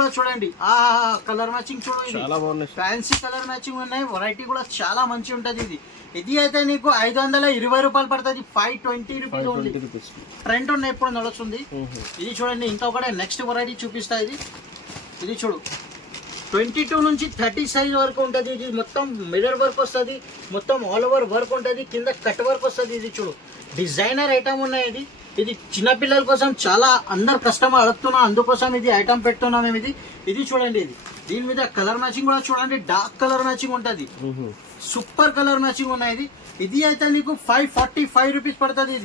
కూడా చూడండి, ఆ కలర్ మ్యాచింగ్ చూడు, చాలా బాగున్నాయి, ఫ్యాన్సీ కలర్ మ్యాచింగ్ ఉన్నాయి. వెరైటీ కూడా చాలా మంచి ఉంటది. ఇది అయితే నీకు 520 రూపాయలు పడుతుంది. 520 రూపీస్ ఉంది. ట్రెండ్ ఉన్నాయి ఇప్పుడు నడుస్తుంది. ఇది చూడండి, ఇంకొకటి నెక్స్ట్ వెరైటీ చూపిస్తా. ఇది చూడు, 22 నుంచి 30 సైజ్ వరకు ఉంటుంది. ఇది మొత్తం మిర్రర్ వర్క్ వస్తుంది, మొత్తం ఆల్ ఓవర్ వర్క్ ఉంటుంది, కింద కట్ వర్క్ వస్తుంది. ఇది చూడు, డిజైనర్ ఐటమ్ ఉన్నాయి. ఇది చిన్నపిల్లల కోసం చాలా అందరు కస్టమర్ అడుగుతున్నా, అందుకోసం ఇది ఐటమ్ పెడుతున్నాం మేము. ఇది చూడండి, దీని మీద కలర్ మ్యాచింగ్ కూడా చూడండి, డార్క్ కలర్ మ్యాచింగ్ ఉంటుంది, సూపర్ కలర్ మ్యాచింగ్ ఉన్నాయి. ఇది అయితే నీకు 545 రూపీస్ పడుతుంది.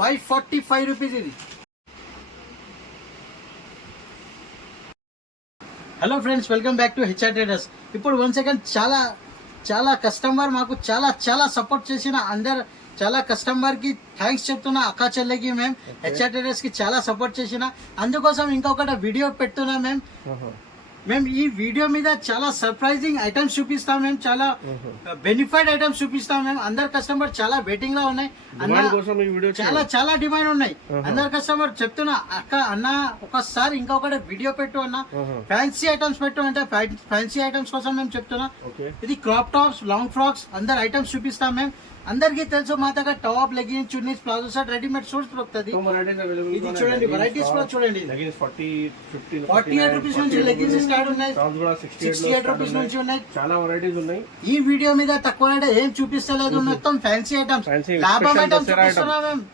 545 రూపీస్ ఇది. Hello friends, welcome back to HR traders. ఇప్పుడు 1 సెకండ్, చాలా కస్టమర్ మాకు చాలా సపోర్ట్ చేసిన అందరు, చాలా కస్టమర్ కి థ్యాంక్స్ చెప్తున్నా. అక్క చెల్లెకి మేము హెచ్ఆర్ ట్రేడర్స్ కి చాలా సపోర్ట్ చేసిన, అందుకోసం ఇంకొకటి వీడియో పెడుతున్నాం. మేము ఈ వీడియో మీద చాలా సర్ప్రైజింగ్ ఐటమ్స్ చూపిస్తాం. మేము చాలా బెనిఫిట్ ఐటమ్స్ చూపిస్తాం. మేము అందరు కస్టమర్ చాలా వెయిటింగ్ లో ఉన్నాయి. చాలా డిమాండ్ ఉన్నాయి. అందరు కస్టమర్ చెప్తున్నా, అక్క అన్న ఒకసారి ఇంకొకటి వీడియో పెట్టు అన్న, ఫ్యాన్సీ ఐటమ్స్ పెట్టు అంటే ఫ్యాన్సీ ఐటమ్స్ కోసం మేము చెప్తున్నా. ఇది క్రాప్ టాప్స్, లాంగ్ ఫ్రాక్స్ అందరు ఐటమ్స్ చూపిస్తాం. మేము అందరికి తెలుసు మా దగ్గర top, leggings, chunnis, palazzo shirt, readymade suits దొరుకుతుంది. ఇది చూడండి, వెరైటీస్ కూడా చూడండి. 48 రూపీస్ నుంచి లెగిన్స్ స్టార్ట్ ఉన్నాయి, 68 రూపీస్ నుంచి ఉన్నాయి, చాలా వెరైటీస్ ఉన్నాయి. ఈ వీడియో మీద తక్కువ రేట్ ఏం చూపిస్తలేదు, మొత్తం ఫ్యాన్సీ ఐటమ్స్, లాభం ఐటమ్స్ చూపిస్తున్నాం మేము.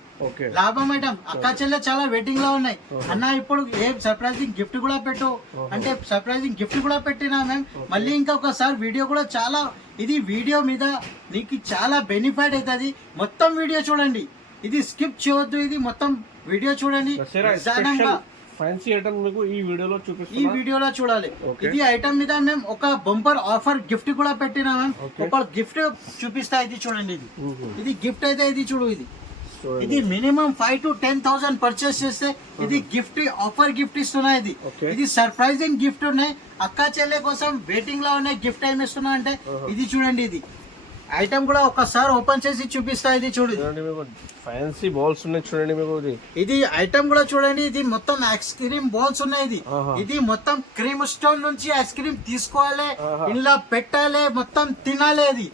లాభం ఐటమ్ అక్క చెల్లె చాలా వెయిటింగ్ లో ఉన్నాయి. అన్న ఇప్పుడు ఏం సర్ప్రైజింగ్ గిఫ్ట్ కూడా పెట్టు అంటే సర్ప్రైజింగ్ గిఫ్ట్ కూడా పెట్టినా మేము. మళ్ళీ ఇంకొకసారి వీడియో కూడా చాలా, ఇది వీడియో మీద నీకు చాలా బెనిఫిట్ అవుతుంది. మొత్తం వీడియో చూడండి, ఇది స్కిప్ చేయొద్దు, ఇది మొత్తం వీడియో చూడండి. ఫ్యాన్సీ ఐటమ్ మీకు ఈ వీడియోలో చూపిస్తాం, ఈ వీడియోలో చూడాలి. ఇది ఐటమ్ మీద మేము ఒక బంపర్ ఆఫర్ గిఫ్ట్ కూడా పెట్టినా మేము. ఒక గిఫ్ట్ చూపిస్తా, ఇది చూడండి. ఇది గిఫ్ట్ అయితే ఇది చూడు, ఇది మినిమం 5,000 to 10,000 పర్చేస్ చేస్తే ఇది గిఫ్ట్ ఆఫర్ గిఫ్ట్ ఇస్తున్నా. ఇది సర్ప్రైజింగ్ గిఫ్ట్ ఉన్నాయి. అక్క చెల్లె కోసం వెయిటింగ్ లో ఉన్నాయి. గిఫ్ట్ ఏమి ఇస్తున్నా అంటే ఇది చూడండి, ఇది ఐటమ్ కూడా ఒకసారి ఓపెన్ చేసి చూపిస్తా. ఇది చూడండి, ఫ్యాన్సీ బాల్స్ ఉన్నాయి చూడండి మీకు. ఇది ఐటమ్ కూడా చూడండి, ఇది మొత్తం ఐస్ క్రీమ్ బాల్స్ ఉన్నాయి. ఇది మొత్తం క్రీమ్ స్టోన్ నుంచి ఐస్ క్రీమ్ తీసుకోవాలి, ఇలా పెట్టాలి, మొత్తం తినాలి.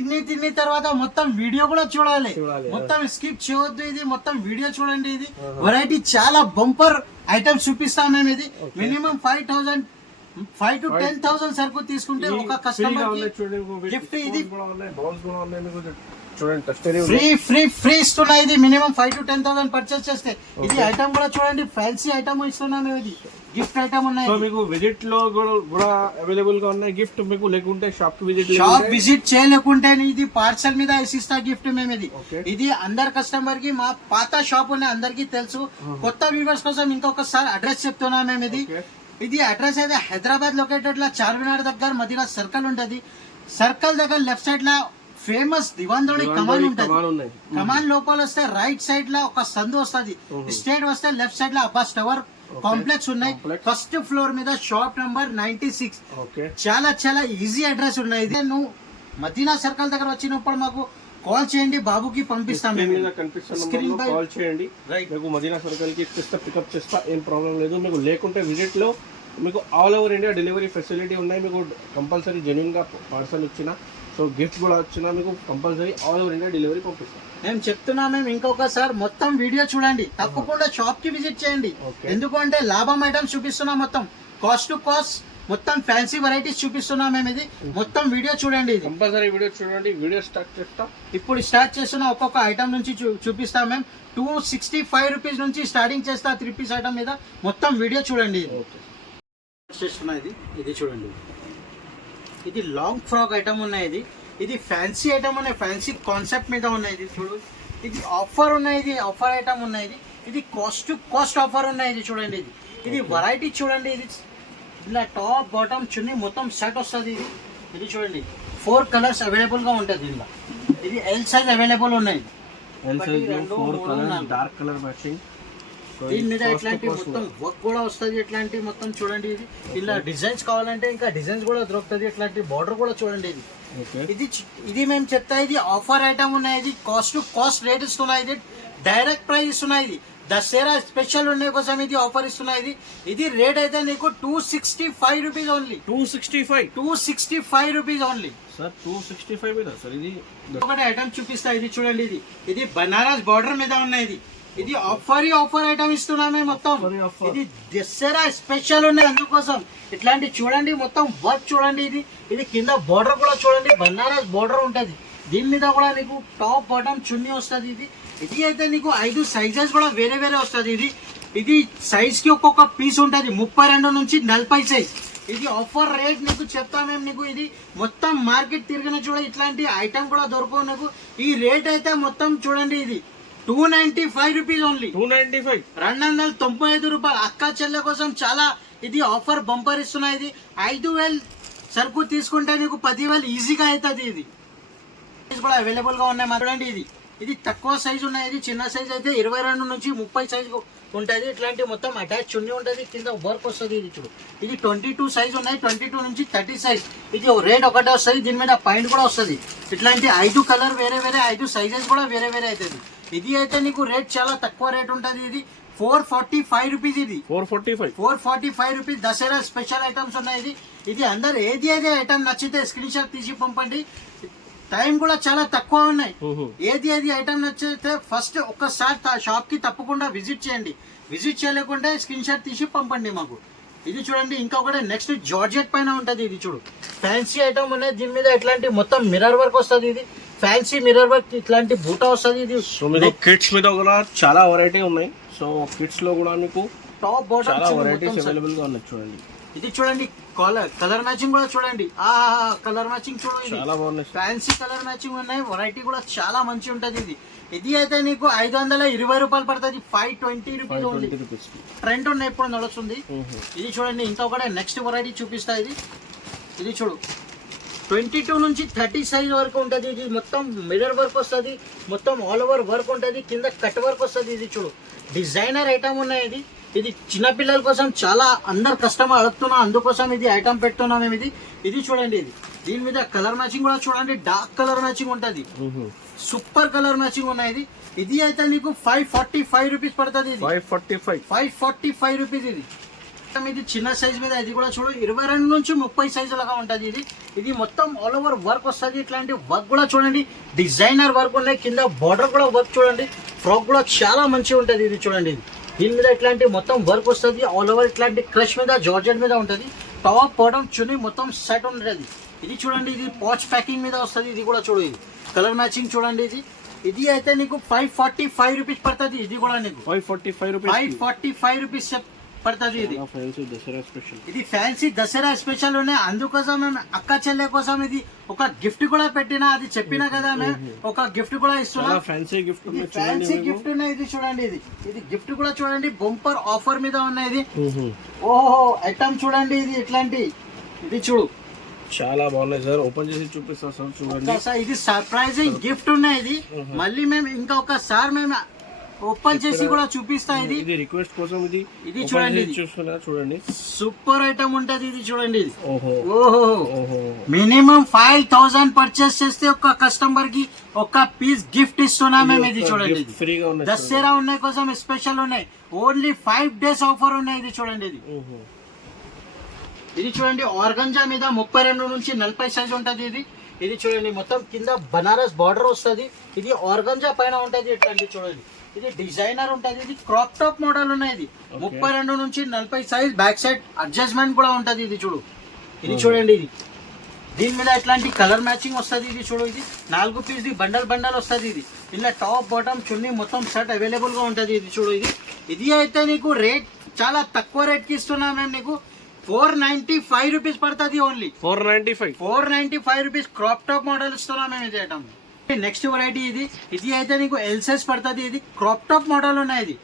ఇది తిని తర్వాత మొత్తం వీడియో కూడా చూడాలి, మొత్తం స్కిప్ చేయొద్దు. ఇది మొత్తం వీడియో చూడండి. ఇది వెరైటీ చాలా బంపర్ ఐటమ్స్ చూపిస్తాం మేము. ఇది మినిమం 5,000 to 10,000 సరుకు తీసుకుంటే ఒక కస్టమర్ గిఫ్ట్. ఇది ఫ్రీ ఇస్తున్నా. ఇది మినిమం 5,000 to 10,000 పర్చేస్ చేస్తే ఇది ఐటమ్ కూడా చూడండి, ఫ్యాన్సీ ఐటమ్ ఇస్తున్నాను. ఇది గిఫ్ట్ ఐటమ్ ఉన్నాయి. మీకు విజిట్ లో కూడా అవైలబుల్ గా ఉన్నాయి గిఫ్ట్. మీకు లేకుంటే షాప్ విజిట్ చేయలేకుంటే ఇది పార్సల్ మీద ఇస్తా గిఫ్ట్ మేము. ఇది అందరు కస్టమర్ కి మా పాత షాప్ ఉన్నాయి, అందరికి తెలుసు. కొత్త వ్యూవర్స్ కోసం ఇంకొకసారి అడ్రస్ చెప్తున్నా మేము. ఇది అడ్రస్ అయితే హైదరాబాద్ లొకేటెడ్ లా చార్మినార్ దగ్గర మదీనా సర్కిల్ ఉంటది. సర్కిల్ దగ్గర లెఫ్ట్ సైడ్ లా ఫేమస్ దివాన్దోడి కమాన్ ఉంటది. కమాన్ లోపల వస్తే రైట్ సైడ్ లా ఒక సందు వస్తుంది, స్ట్రేట్ వస్తే లెఫ్ట్ సైడ్ లా అబ్బాస్ టవర్ కాంప్లెక్స్ ఉన్నాయి. ఫస్ట్ ఫ్లోర్ మీద షాప్ నంబర్ 96. చాలా ఈజీ అడ్రస్ ఉన్నాయి. నువ్వు మదీనా సర్కిల్ దగ్గర వచ్చినప్పుడు మాకు కాల్ చేయండి, బాబుకి పంపిస్తాం. కాల్ చేయండి, మీకు మదీనా సర్కిల్ కి పికప్ చేస్తా, ఏం ప్రాబ్లం లేదు. మీకు లేకుంటే విజిట్ లో మీకు all over India delivery facility ఉన్నాయి. మీకు కంపల్సరీ జెన్యూన్ గా పార్సల్ వచ్చినా, సో గిఫ్ట్ కూడా వచ్చినా మీకు compulsory all over India delivery పంపిస్తాం. మేము చెప్తున్నా, మేము ఇంకొకసారి మొత్తం వీడియో చూడండి, తప్పకుండా షాప్ కి విజిట్ చేయండి. ఎందుకంటే లాభం ఐటమ్స్ చూపిస్తున్నా, మొత్తం కాస్ట్ టు కాస్ట్, మొత్తం ఫ్యాన్సీ వెరైటీస్ చూపిస్తున్నాం మేము. ఇది మొత్తం వీడియో చూడండి, కంపల్సరీ వీడియో చూడండి. వీడియో స్టార్ట్ చేస్తాం, ఇప్పుడు స్టార్ట్ చేస్తున్నా. ఒక్కొక్క ఐటమ్ నుంచి చూపిస్తాం మేము. 265 రూపీస్ నుంచి స్టార్టింగ్ చేస్తా 3 పీస్ ఐటమ్ మీద. మొత్తం వీడియో చూడండి. ఇది చూడండి, ఇది లాంగ్ ఫ్రాక్ ఐటమ్ ఉన్నాయి. ఇది ఫ్యాన్సీ ఐటమ్ ఉన్నాయి, ఫ్యాన్సీ కాన్సెప్ట్ మీద ఉన్నాయి. ఇది చూడు, ఇది ఆఫర్ ఉన్నాయి, ఇది ఆఫర్ ఐటమ్ ఉన్నాయి. ఇది కాస్ట్ టు కాస్ట్ ఆఫర్ ఉన్నాయి. ఇది చూడండి, ఇది వెరైటీ చూడండి. ఇది ఇలా టాప్ బాటమ్ చున్నీ మొత్తం సెట్ వస్తుంది. ఇది చూడండి, 4 కలర్స్ అవైలబుల్ గా ఉంటుంది. ఇలా ఇది ఎల్ సైజ్ అవైలబుల్ ఉన్నాయి. Dark colour matching. దీని మీద ఇట్లాంటి మొత్తం వర్క్ కూడా వస్తుంది. ఇట్లాంటి మొత్తం చూడండి. ఇది ఇలా డిజైన్స్ కావాలంటే ఇంకా డిజైన్స్ కూడా దొరుకుతుంది. ఇట్లాంటి బార్డర్ కూడా చూడండి. ఇది మేము చెప్తా, ఇది ఆఫర్ ఐటమ్ ఉన్నాయి. ఇది కాస్ట్ టు కాస్ట్ రేట్ ఇస్తున్నాయి. ఇది డైరెక్ట్ ప్రైస్ ఇస్తున్నాయి. ఇది దసరా స్పెషల్ ఉండే కోసం ఇది ఆఫర్ ఇస్తున్నా. ఇది రేట్ అయితే నీకు 265 rupees only. 265 rupees only sir. 265 మీద సార్. ఇది ఒకటి ఐటమ్ చూపిస్తా. ఇది చూడండి, ఇది బనారస్ బార్డర్ మీద ఉన్నాయి. ఇది ఆఫర్ ఐటమ్ ఇస్తున్నామే మొత్తం. ఇది దసరా స్పెషల్ ఉన్నాయి అందుకోసం. ఇట్లాంటి చూడండి, మొత్తం వర్క్ చూడండి. ఇది కింద బార్డర్ కూడా చూడండి, బనారస్ బార్డర్ ఉంటది. దీని మీద కూడా నీకు టాప్ బాటమ్ చున్నీ వస్తుంది. ఇది అయితే నీకు 5 సైజెస్ కూడా వేరే వేరే వస్తుంది. ఇది సైజ్ కి ఒక్కొక్క పీస్ ఉంటుంది. 32 నుంచి 40 సైజ్. ఇది ఆఫర్ రేట్ నీకు చెప్తా మేము. నీకు ఇది మొత్తం మార్కెట్ తిరిగిన చూడ ఇట్లాంటి ఐటమ్ కూడా దొరకవు నీకు. ఈ రేట్ అయితే మొత్తం చూడండి, ఇది 295 రూపీస్ ఓన్లీ. 295 రూపాయలు. అక్క చెల్లె కోసం చాలా ఇది ఆఫర్ బంపర్ ఇస్తున్నా. ఇది 5000 సరుకు తీసుకుంటే నీకు 10,000 ఈజీగా అవుతుంది. ఇది కూడా అవైలబుల్ గా ఉన్నాయి. చూడండి, ఇది తక్కువ సైజ్ ఉన్నాయి. ఇది చిన్న సైజ్ అయితే 22 నుంచి 30 సైజు ఉంటుంది. ఇట్లాంటి మొత్తం అటాచ్ చున్నీ ఉంటుంది, కింద వర్క్ వస్తుంది. ఇది చూడు, ఇది 22 సైజ్ ఉన్నాయి. 22 నుంచి 30 సైజ్. ఇది రేట్ ఒకటే వస్తుంది. దీని మీద పాయింట్ కూడా వస్తుంది. ఇట్లాంటి 5 కలర్ వేరే వేరే, 5 సైజెస్ కూడా వేరే వేరే అవుతుంది. ఇది అయితే నీకు రేట్ చాలా తక్కువ రేట్ ఉంటుంది. ఇది 445 రూపీస్. ఇది 445 రూపీస్. దసరా స్పెషల్ ఐటమ్స్ ఉన్నాయి. ఇది అందరు ఏది ఐటమ్ నచ్చితే స్క్రీన్ షాట్ తీసి పంపండి. టైం కూడా చాలా తక్కువ ఉన్నాయి. ఏది ఐటమ్ నచ్చితే ఫస్ట్ ఒక్కసారి షాప్ కి తప్పకుండా విజిట్ చేయండి. విజిట్ చేయలేకుంటే స్క్రీన్ షాట్ తీసి పంపండి మాకు. ఇది చూడండి, ఇంకొకటి నెక్స్ట్ జార్జెట్ పైన ఉంటది. ఇది చూడు, ఫ్యాన్సీ ఐటమ్ ఉన్నాయి. దీని మీద ఇట్లాంటి మొత్తం మిర్రర్ వర్క్ వస్తుంది. ఇది ఫ్యాన్సీ మిర్రర్ వర్క్, ఇట్లాంటి బూటా వస్తుంది. ఇది కిడ్స్ మీద కూడా చాలా వెరైటీ ఉన్నాయి. సో కిడ్స్ లో కూడా మీకు టాప్ బాటమ్ చాలా వెరైటీస్ అవైలబుల్ గా ఉన్నాయి. చూడండి, ఇది చూడండి, కలర్ మ్యాచింగ్ కూడా చూడండి. కలర్ మ్యాచింగ్ చూడండి, చాలా బాగున్నాయి. ఫ్యాన్సీ కలర్ మ్యాచింగ్ ఉన్నాయి. వెరైటీ కూడా చాలా మంచి ఉంటది. ఇది అయితే నీకు 520 రూపాయలు పడుతుంది. 520 రూపీస్ ఉంది. ట్రెండ్ ఉన్నాయి, ఇప్పుడు నడుస్తుంది. ఇది చూడండి, ఇంకొకటి నెక్స్ట్ వెరైటీ చూపిస్తా. ఇది చూడు, 22 నుంచి 30 సైజ్ వరకు ఉంటుంది. ఇది మొత్తం మిర్రర్ వర్క్ వస్తుంది, మొత్తం ఆల్ ఓవర్ వర్క్ ఉంటుంది, కింద కట్ వర్క్ వస్తుంది. ఇది చూడు, డిజైనర్ ఐటమ్ ఉన్నాయి. ఇది చిన్నపిల్లల కోసం చాలా అందరు కస్టమర్ అడుగుతున్నా, అందుకోసం ఇది ఐటమ్ పెడుతున్నాం మేము. ఇది చూడండి, దీని మీద కలర్ మ్యాచింగ్ కూడా చూడండి, డార్క్ కలర్ మ్యాచింగ్ ఉంటుంది. సూపర్ కలర్ మ్యాచింగ్ ఉన్నాయి. ఇది అయితే నీకు 545 రూపీస్ పడుతుంది. 545 రూపీస్. ఇది చిన్న సైజ్ మీద. ఇది కూడా చూడు, 22 నుంచి 30 సైజు లాగా ఉంటుంది. ఇది మొత్తం ఆల్ ఓవర్ వర్క్ వస్తుంది. ఇట్లాంటి వర్క్ కూడా చూడండి, డిజైనర్ వర్క్ ఉన్నాయి. కింద బార్డర్ కూడా వర్క్ చూడండి, ఫ్రాక్ కూడా చాలా మంచిగా ఉంటుంది. ఇది చూడండి, దీని మీద ఇట్లాంటి మొత్తం వర్క్ వస్తుంది. ఆల్ ఓవర్ ఇట్లాంటి క్రష్ మీద, జార్జెట్ మీద ఉంటుంది. టాప్ బాటమ్ చున్నీ మొత్తం సెట్ ఉంటుంది. ఇది చూడండి, ఇది పాచ్ ప్యాకింగ్ మీద వస్తుంది. ఇది కూడా చూడు, ఇది కలర్ మ్యాచింగ్ చూడండి. ఇది అయితే నీకు 545 రూపీస్ పడుతుంది. ఇది కూడా నీకు 545 రూపీస్ పడుతుంది. ఇది ఫ్యాన్సీ దసరా స్పెషల్ ఉన్నాయి. అందుకోసం మేము అక్క చెల్లె కోసం ఇది ఒక గిఫ్ట్ కూడా పెట్టినా, అది చెప్పినా కదా మేము ఒక గిఫ్ట్ కూడా ఇస్తున్నాం. ఫ్యాన్సీ గిఫ్ట్ ఉన్నాయి. ఇది చూడండి, ఇది గిఫ్ట్ కూడా చూడండి, బంపర్ ఆఫర్ మీద ఉన్నాయి. ఓహో ఐటమ్ చూడండి, ఇది ఇట్లాంటి. ఇది చూడు, చాలా బాగున్నాయి సార్. ఓపెన్ చేసి చూపిస్తా సార్, చూడండి. ఇది సర్ప్రైజింగ్ గిఫ్ట్ ఉన్నాయి. ఇది మళ్ళీ మేము ఇంకా ఒకసారి మేము ఓపెన్ చేసి కూడా చూపిస్తా. ఇది రిక్వెస్ట్ కోసం. ఇది చూడండి, చూడండి, సూపర్ ఐటమ్ ఉంటది. ఇది చూడండి, ఓహో మినిమం 5000 పర్చేస్ చేస్తే ఒక కస్టమర్ కి ఒక పీస్ గిఫ్ట్ ఇస్తున్నా మేము. ఇది చూడండి, ఫ్రీగా ఉన్నాయి. దసరా ఉన్నాయి కోసం స్పెషల్ ఉన్నాయి. ఓన్లీ 5 days ఆఫర్ ఉన్నాయి. ఇది చూడండి, ఇది చూడండి, ఆర్గంజా మీద 32 నుంచి 40 సైజ్ ఉంటది. ఇది చూడండి, మొత్తం కింద బనారస్ బార్డర్ వస్తుంది. ఇది ఆర్గంజా పైన ఉంటది. ఇట్లాంటి చూడండి, ఇది డిజైనర్ ఉంటది. ఇది క్రాప్ టాప్ మోడల్ ఉన్నాయి. 32 నుంచి 40 సైజ్. బ్యాక్ సైడ్ అడ్జస్ట్మెంట్ కూడా ఉంటది. ఇది చూడు, ఇది చూడండి, దీని మీద ఇట్లాంటి కలర్ మ్యాచింగ్ వస్తుంది. ఇది చూడు, ఇది 4 పీస్ బండల్ వస్తుంది. ఇలా టాప్ బాటమ్ చున్నీ మొత్తం సెట్ అవైలబుల్ గా ఉంటది. ఇది చూడు, ఇది అయితే నీకు రేట్ చాలా తక్కువ రేట్ కి ఇస్తున్నాం మేము. నీకు 495 రూపీస్ పడుతుంది. Only 495 rupees. Crop top model ఇస్తున్నాం మేము. ఇది ఐటమ్ నెక్స్ట్ వెరైటీ. ఇది అయితే నీకు ఎల్ సైజ్ పడుతుంది. ఇది క్రాప్ టాప్ మోడల్ ఉన్నాయి.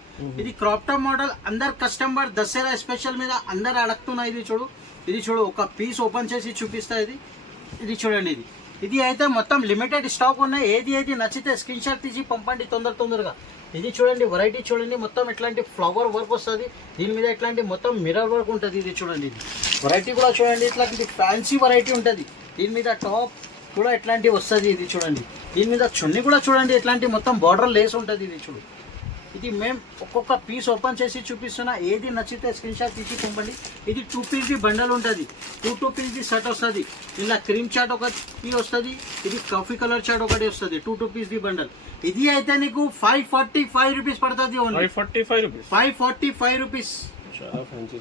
ఇది క్రాప్ టాప్ మోడల్ అందరు కస్టమర్ దసరా స్పెషల్ మీద అందరు అడుగుతున్నాయి. ఇది చూడు, ఒక పీస్ ఓపెన్ చేసి చూపిస్తా. ఇది చూడండి, ఇది అయితే మొత్తం లిమిటెడ్ స్టాక్ ఉన్నాయి. ఏది నచ్చితే స్క్రీన్ షాట్ తీసి పంపండి తొందరగా. ఇది చూడండి, వెరైటీ చూడండి, మొత్తం ఇట్లాంటి ఫ్లవర్ వర్క్ వస్తుంది. దీని మీద ఇట్లాంటి మొత్తం మిర్రర్ వర్క్ ఉంటుంది. ఇది చూడండి, వెరైటీ కూడా చూడండి, ఇట్లాంటి ఫ్యాన్సీ వెరైటీ ఉంటుంది. దీని మీద టాప్ కూడా ఇట్లాంటి వస్తుంది. ఇది చూడండి, దీని మీద చున్నీ కూడా చూడండి, ఇట్లాంటి మొత్తం బార్డర్ లేస్ ఉంటుంది. ఇది చూడు, ఇది మేము ఒక్కొక్క పీస్ ఓపెన్ చేసి చూపిస్తున్నా. ఏది నచ్చితే స్క్రీన్ షాట్ తీసి పంపండి. ఇది 2 పీస్ది బండల్ ఉంటుంది, 2 పీస్ది షర్ట్ వస్తుంది. ఇలా క్రీమ్ చాట్ ఒకటి వస్తుంది, ఇది కాఫీ కలర్ చాట్ ఒకటి వస్తుంది. 2 పీస్ది బండల్. ఇది అయితే నీకు 545 రూపీస్ పడుతుంది. Only 545 rupees. 545 రూపీస్. చాలా ఫ్యాన్సీ.